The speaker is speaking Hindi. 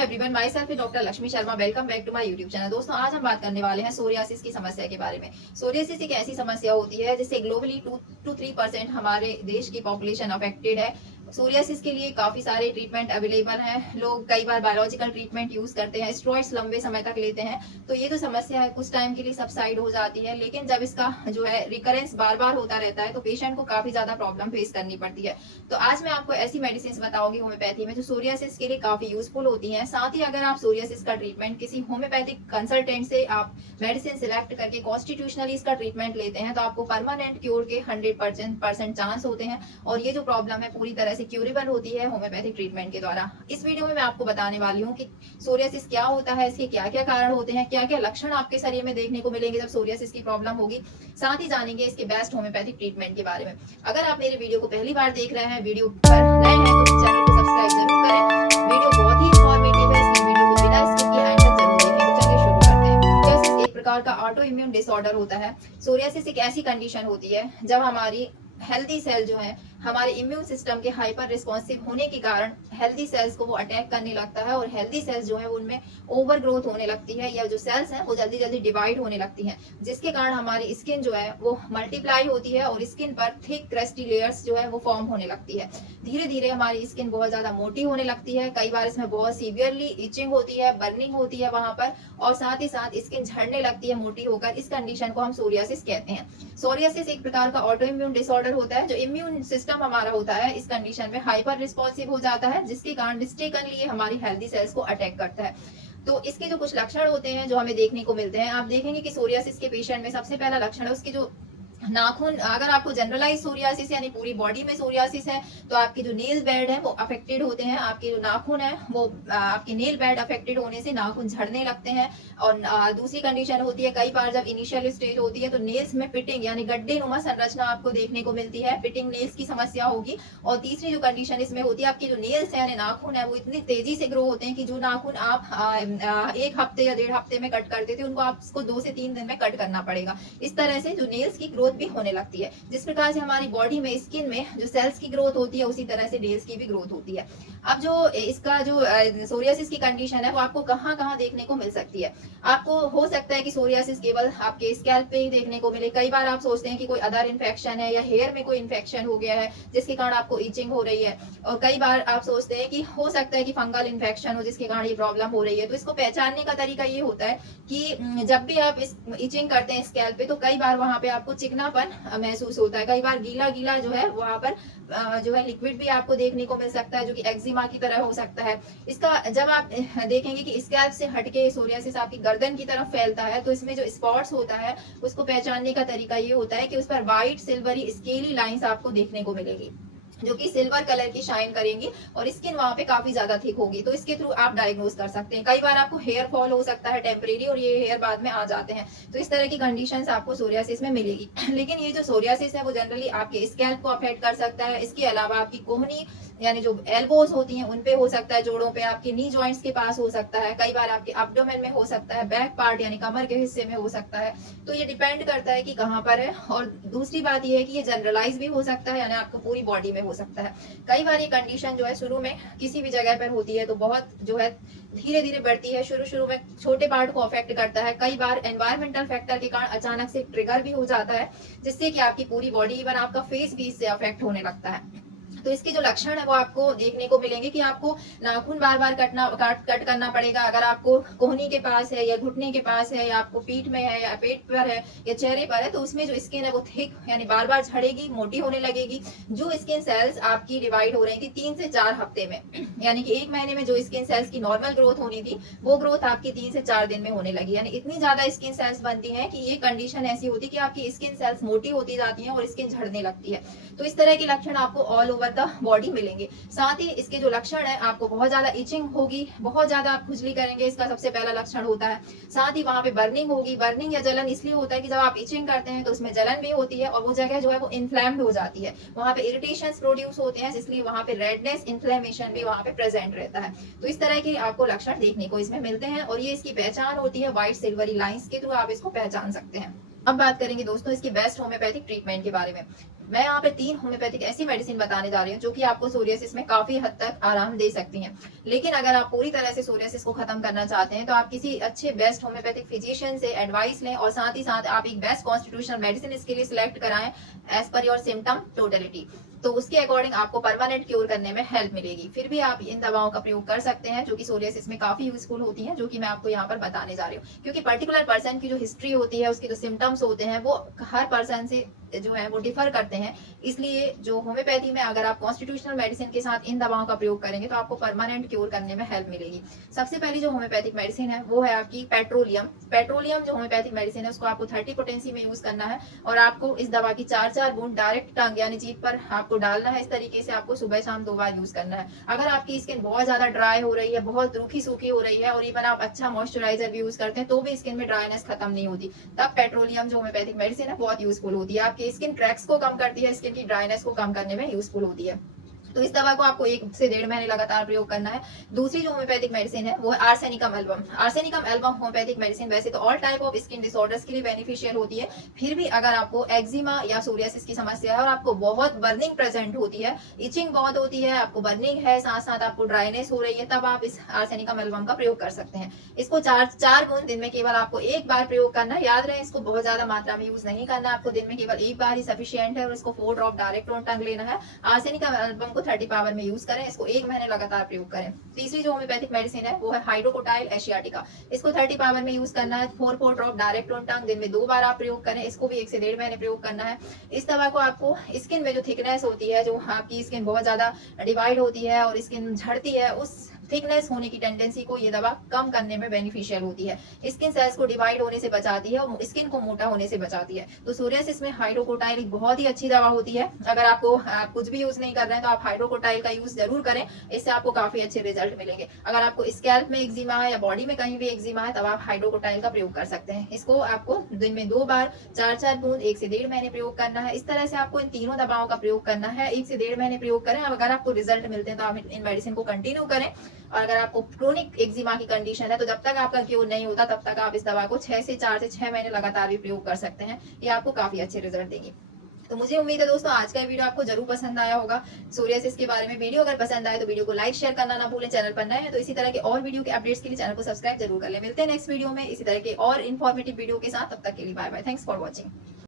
Everyone, myself doctor Lakshmi Sharma. Welcome back to my YouTube channel. दोस्तों, आज हम बात करने वाले हैं सोरियासिस की समस्या के बारे में। सोरियासिस एक ऐसी समस्या होती है जिससे ग्लोबली 2 to 3% हमारे देश की पॉपुलेशन अफेक्टेड है। सोरियासिस के लिए काफी सारे ट्रीटमेंट अवेलेबल हैं। लोग कई बार बायोलॉजिकल ट्रीटमेंट यूज करते हैं, स्टेरॉइड्स लंबे समय तक लेते हैं। तो ये जो समस्या है कुछ टाइम के लिए सबसाइड हो जाती है, लेकिन जब इसका जो है रिकरेंस बार बार होता रहता है तो पेशेंट को काफी ज्यादा प्रॉब्लम फेस करनी पड़ती है। तो आज मैं आपको ऐसी मेडिसिन बताऊंगी होम्योपैथी में जो सोरियासिस के लिए काफी यूजफुल होती हैं। साथ ही अगर आप सोरियासिस का ट्रीटमेंट किसी होम्योपैथिक कंसल्टेंट से आप मेडिसिन सिलेक्ट करके कॉन्स्टिट्यूशनली इसका ट्रीटमेंट लेते हैं तो आपको परमानेंट क्योर के 100% चांस होते हैं और ये जो प्रॉब्लम है पूरी तरह से क्यूरेबल होती है होम्योपैथिक ट्रीटमेंट के द्वारा। इस वीडियो में मैं आपको बताने वाली हूँ कि सोरियासिस क्या होता है, इसके क्या क्या कारण होते हैं, क्या क्या लक्षण आपके शरीर में देखने को मिलेंगे जब सोरियासिस की प्रॉब्लम होगी। साथ ही जानेंगे इसके बेस्ट होम्योपैथिक ट्रीटमेंट के बारे में। अगर आप मेरे वीडियो को पहली बार देख रहे हैं, वीडियो पर नए हैं तो चैनल को सब्सक्राइब जरूर करें। वीडियो बहुत ही इंफॉर्मेटिव है, इसलिए वीडियो को बिना स्किप किए एंड तक जरूर देखें। तो चलिए शुरू करते हैं। सोरियासिस एक प्रकार का ऑटो इम्यून डिसऑर्डर होता है। सोरियासिस एक ऐसी कंडीशन होती है जब हमारी हेल्दी सेल जो है हमारे इम्यून सिस्टम के हाइपर रिस्पॉन्सिव होने के कारण हेल्दी सेल्स को वो अटैक करने लगता है और हेल्दी सेल्स जो है उनमें ओवर ग्रोथ होने लगती है, या जो सेल्स हैं वो जल्दी जल्दी डिवाइड होने लगती हैं, जिसके कारण हमारी स्किन जो है वो मल्टीप्लाई होती है और स्किन पर थिक क्रस्टी लेयर्स जो है वो फॉर्म होने लगती है। धीरे धीरे हमारी स्किन बहुत ज्यादा मोटी होने लगती है। कई बार इसमें बहुत सीवियरली इचिंग होती है, बर्निंग होती है वहां पर, और साथ ही साथ स्किन झड़ने लगती है मोटी होकर। इस कंडीशन को हम सोरियासिस कहते हैं। सोरियासिस एक प्रकार का ऑटो इम्यून डिसऑर्डर होता है। जो इम्यून सिस्टम हमारा होता है इस कंडीशन में हाइपर रिस्पॉन्सिव हो जाता है, जिसके कारण मिस्टेकनली हमारी हेल्दी सेल्स को अटैक करता है। तो इसके जो कुछ लक्षण होते हैं जो हमें देखने को मिलते हैं, आप देखेंगे कि सोरियासिस के पेशेंट में सबसे पहला लक्षण है उसकी जो नाखून। अगर आपको जनरलाइज सोरियासिस यानी पूरी बॉडी में सोरियासिस है तो आपके जो नेल बेड है वो अफेक्टेड होते हैं। आपके जो नाखून है वो आपके नेल बेड अफेक्टेड होने से नाखून झड़ने लगते हैं। और दूसरी कंडीशन होती है, कई बार जब इनिशियल स्टेज होती है तो नेल्स में पिटिंग यानी गड्ढे नुमा संरचना आपको देखने को मिलती है, पिटिंग नेल्स की समस्या होगी। और तीसरी जो कंडीशन इसमें होती है, आपके जो नेल्स है यानी नाखून है वो इतनी तेजी से ग्रो होते हैं कि जो नाखून आप 1 हफ्ते या 1.5 हफ्ते में कट करते थे उनको आपको 2 से 3 दिन में कट करना पड़ेगा। इस तरह से जो नेल्स की ग्रोथ भी होने लगती है। जिस प्रकार से हमारी बॉडी में स्किन में जो सेल्स की ग्रोथ होती है उसी तरह से नेल्स की भी ग्रोथ होती है। अब जो इसका जो सोरियासिस की कंडीशन है वो आपको कहाँ कहाँ देखने को मिल सकती है। आपको हो सकता है कि सोरियासिस केवल आपके स्कैल्प पे ही देखने को मिले। कई बार आप सोचते हैं कि कोई अदर इन्फेक्शन है या हेयर में कोई इन्फेक्शन हो गया है जिसके कारण आपको इचिंग हो रही है। और कई बार आप सोचते हैं कि हो सकता है कि फंगल इन्फेक्शन हो जिसके कारण ये प्रॉब्लम हो रही है। तो इसको पहचानने का तरीका ये होता है कि जब भी आप इस इचिंग करते हैं स्कैल्प पे तो कई बार वहां पे आपको चिकनापन महसूस होता है। कई बार गीला गीला जो है वहां पर जो है लिक्विड भी आपको देखने को मिल सकता है जो कि एक्जिमा की तरह हो सकता है। इसका जब आप देखेंगे कि स्कैल्प से हटके सोरियासिस आपकी गर्दन की तरफ फैलता है तो इसमें जो स्पॉट्स होता है उसको पहचानने का तरीका ये होता है कि उस पर व्हाइट सिल्वरी स्केली लाइंस आपको देखने को मिलेगी जो कि सिल्वर कलर की शाइन करेंगी और स्किन वहां पे काफी ज्यादा थिक होगी। तो इसके थ्रू आप डायग्नोज कर सकते हैं। कई बार आपको हेयर फॉल हो सकता है टेम्परेरी और ये हेयर बाद में आ जाते हैं। तो इस तरह की कंडीशंस आपको सोरियासिस में मिलेगी। लेकिन ये जो सोरियासिस है वो जनरली आपके स्कैल्प को अफेक्ट कर सकता है। इसके अलावा आपकी कोहनी यानी जो एल्बोज होती हैं उन पे हो सकता है, जोड़ों पे, आपके नी जॉइंट्स के पास हो सकता है, कई बार आपके एब्डोमेन में हो सकता है, बैक पार्ट यानी कमर के हिस्से में हो सकता है। तो ये डिपेंड करता है कि कहाँ पर है। और दूसरी बात ये है कि ये जनरलाइज भी हो सकता है यानी आपको पूरी बॉडी में हो सकता है। कई बार ये कंडीशन जो है शुरू में किसी भी जगह पर होती है तो बहुत जो है धीरे धीरे बढ़ती है। शुरू में छोटे पार्ट को अफेक्ट करता है। कई बार एनवायरमेंटल फैक्टर के कारण अचानक से ट्रिगर भी हो जाता है जिससे कि आपकी पूरी बॉडी, इवन आपका फेस भी इससे अफेक्ट होने लगता है। तो इसके जो लक्षण है वो आपको देखने को मिलेंगे कि आपको नाखून बार बार कट करना पड़ेगा। अगर आपको कोहनी के पास है या घुटने के पास है या आपको पीठ में है या पेट पर है या चेहरे पर है तो उसमें जो स्किन है वो थिक यानी बार बार झड़ेगी, मोटी होने लगेगी। जो स्किन सेल्स आपकी डिवाइड हो रही थी 3 से 4 हफ्ते में यानी कि 1 महीने में जो स्किन सेल्स की नॉर्मल ग्रोथ होनी थी वो ग्रोथ आपकी 3 से 4 दिन में होने लगी। यानी इतनी ज्यादा स्किन सेल्स बनती है कि ये कंडीशन ऐसी होती है कि आपकी स्किन सेल्स मोटी होती जाती है और स्किन झड़ने लगती है। तो इस तरह के लक्षण आपको ऑल ओवर द बॉडी मिलेंगे। साथ ही इसके जो लक्षण है, आपको बहुत ज्यादा इचिंग होगी, बहुत ज्यादा आप खुजली करेंगे, इसका सबसे पहला लक्षण होता है। साथ ही वहां पे बर्निंग होगी। बर्निंग या जलन इसलिए होता है कि जब आप इचिंग करते हैं तो उसमें जलन भी होती है और वो जगह जो है वो इन्फ्लेम्ड हो जाती है, वहां पे इरिटेशन प्रोड्यूस होते हैं, इसलिए वहां पे रेडनेस, इन्फ्लेमेशन भी वहां पे प्रेजेंट रहता है। तो इस तरह के आपको लक्षण देखने को इसमें मिलते हैं और ये इसकी पहचान होती है व्हाइट सिल्वरी लाइंस के थ्रू आप इसको पहचान सकते हैं। अब बात करेंगे दोस्तों इसके बेस्ट होम्योपैथिक ट्रीटमेंट के बारे में। मैं यहाँ पे 3 होम्योपैथिक ऐसी मेडिसिन बताने जा रही हूँ जो कि आपको सोरियासिस में काफी हद तक आराम दे सकती हैं। लेकिन अगर आप पूरी तरह से सोरियासिस को खत्म करना चाहते हैं तो आप किसी अच्छे बेस्ट होम्योपैथिक फिजिशियन से एडवाइस लें और साथ ही साथ आप एक बेस्ट कॉन्स्टिट्यूशनल मेडिसिन इसके लिए सिलेक्ट कराएं as per your symptom totality. तो उसके अकॉर्डिंग आपको परमानेंट क्योर करने में हेल्प मिलेगी। फिर भी आप इन दवाओं का प्रयोग कर सकते हैं जो कि सोरियासिस में काफी यूजफुल होती हैं, जो कि मैं आपको यहाँ पर बताने जा रही हूँ। क्योंकि पर्टिकुलर पर्सन की जो हिस्ट्री होती है, उसके जो सिम्टम्स होते हैं, वो हर पर्सन से जो है वो डिफर करते हैं। इसलिए जो होम्योपैथी में अगर आप कॉन्स्टिट्यूशनल मेडिसिन के साथ इन दवाओं का प्रयोग करेंगे तो आपको परमानेंट क्योर करने में हेल्प मिलेगी। सबसे पहली जो होम्योपैथिक मेडिसिन है वो है आपकी पेट्रोलियम। पेट्रोलियम जो होम्योपैथिक मेडिसिन है उसको आपको 30 पोटेंसी में यूज करना है और आपको इस दवा की 4-4 बूंद डायरेक्ट टंग यानी जीभ पर आपको डालना है। इस तरीके से आपको सुबह शाम 2 बार यूज करना है। अगर आपकी स्किन बहुत ज्यादा ड्राई हो रही है, बहुत रूखी सूखी हो रही है और इवन आप अच्छा मॉइस्चराइजर भी यूज करते हैं तो भी स्किन में ड्राइनेस खत्म नहीं होती, तब पेट्रोलियम जो होम्योपैथिक मेडिसिन है बहुत यूजफुल होती है। आपकी स्किन क्रैक्स को कम करती है, स्किन की ड्राइनेस को कम करने में यूजफुल होती है। तो इस दवा को आपको 1 से 1.5 महीने लगातार प्रयोग करना है। दूसरी जो होम्योपैथिक मेडिसिन है वो है arsenicum album. Arsenicum album homeopathic medicine वैसे तो all type of skin disorders के लिए बेनिफिशियल होती है। फिर भी अगर आपको एक्जिमा या सोरियासिस की समस्या है और आपको बहुत बर्निंग प्रेजेंट होती है, इचिंग बहुत होती है, आपको बर्निंग है, साथ साथ आपको ड्राइनेस हो रही है, तब आप इस आर्सेनिकम एल्बम का प्रयोग कर सकते हैं। इसको 4 बूंद दिन में केवल आपको 1 बार प्रयोग करना है। याद रहे, इसको बहुत ज्यादा मात्रा में यूज नहीं करना, आपको दिन में केवल 1 बार ही सफिशियंट है और इसको 4 ड्रॉप डायरेक्ट ऑन टंग लेना है। आर्सेनिकम एल्बम को 30 पावर में यूज करें, इसको 1 महीने लगातार प्रयोग करें। तीसरी जो होम्योपैथिक मेडिसिन है वो है हाइड्रोकोटाइल एशियाटिका। इसको 30 पावर में यूज करना है, 4 ड्रॉप डायरेक्ट ऑन टंग, दिन में 2 बार आप प्रयोग करें। इसको भी 1 से 1.5 महीने प्रयोग करना है। इस दवा को आपको स्किन में जो थिकनेस होती है, जो आपकी स्किन बहुत ज्यादा डिवाइड होती है और स्किन झड़ती है, उस थिकनेस होने की टेंडेंसी को ये दवा कम करने में बेनिफिशियल होती है। स्किन सेल्स को डिवाइड होने से बचाती है और स्किन को मोटा होने से बचाती है। तो सोरियासिस में हाइड्रोकोटाइल एक बहुत ही अच्छी दवा होती है। अगर आपको कुछ भी यूज नहीं कर रहे हैं तो आप हाइड्रोकोटाइल का यूज जरूर करें, इससे आपको काफी अच्छे रिजल्ट मिलेंगे। अगर आपको स्कैल्प में एक्जिमा है या बॉडी में कहीं भी एक्जिमा है तब आप हाइड्रोकोटाइल का प्रयोग कर सकते हैं। इसको आपको दिन में 2 बार 4-4 बूंद 1 से 1.5 महीने प्रयोग करना है। इस तरह से आपको इन तीनों दवाओं का प्रयोग करना है। 1 से 1.5 महीने प्रयोग करें। अगर आपको रिजल्ट मिलते हैं तो आप इन मेडिसिन को कंटिन्यू करें। और अगर आपको क्रोनिक एक्जिमा की कंडीशन है तो जब तक आपका क्योर नहीं होता तब तक आप इस दवा को 4 से 6 महीने लगातार भी प्रयोग कर सकते हैं। ये आपको काफी अच्छे रिजल्ट देगी। तो मुझे उम्मीद है दोस्तों आज का वीडियो आपको जरूर पसंद आया होगा सोरियासिस के बारे में। वीडियो अगर पसंद आए तो वीडियो को लाइक शेयर करना ना भूलें। चैनल पर नए हैं तो इसी तरह के और वीडियो के अपडेट्स के लिए चैनल को सब्सक्राइब जरूर कर लें। मिलते हैं नेक्स्ट वीडियो में इसी तरह के और इन्फॉर्मेटिव वीडियो के साथ। तब तक के लिए bye bye. Thanks for watching.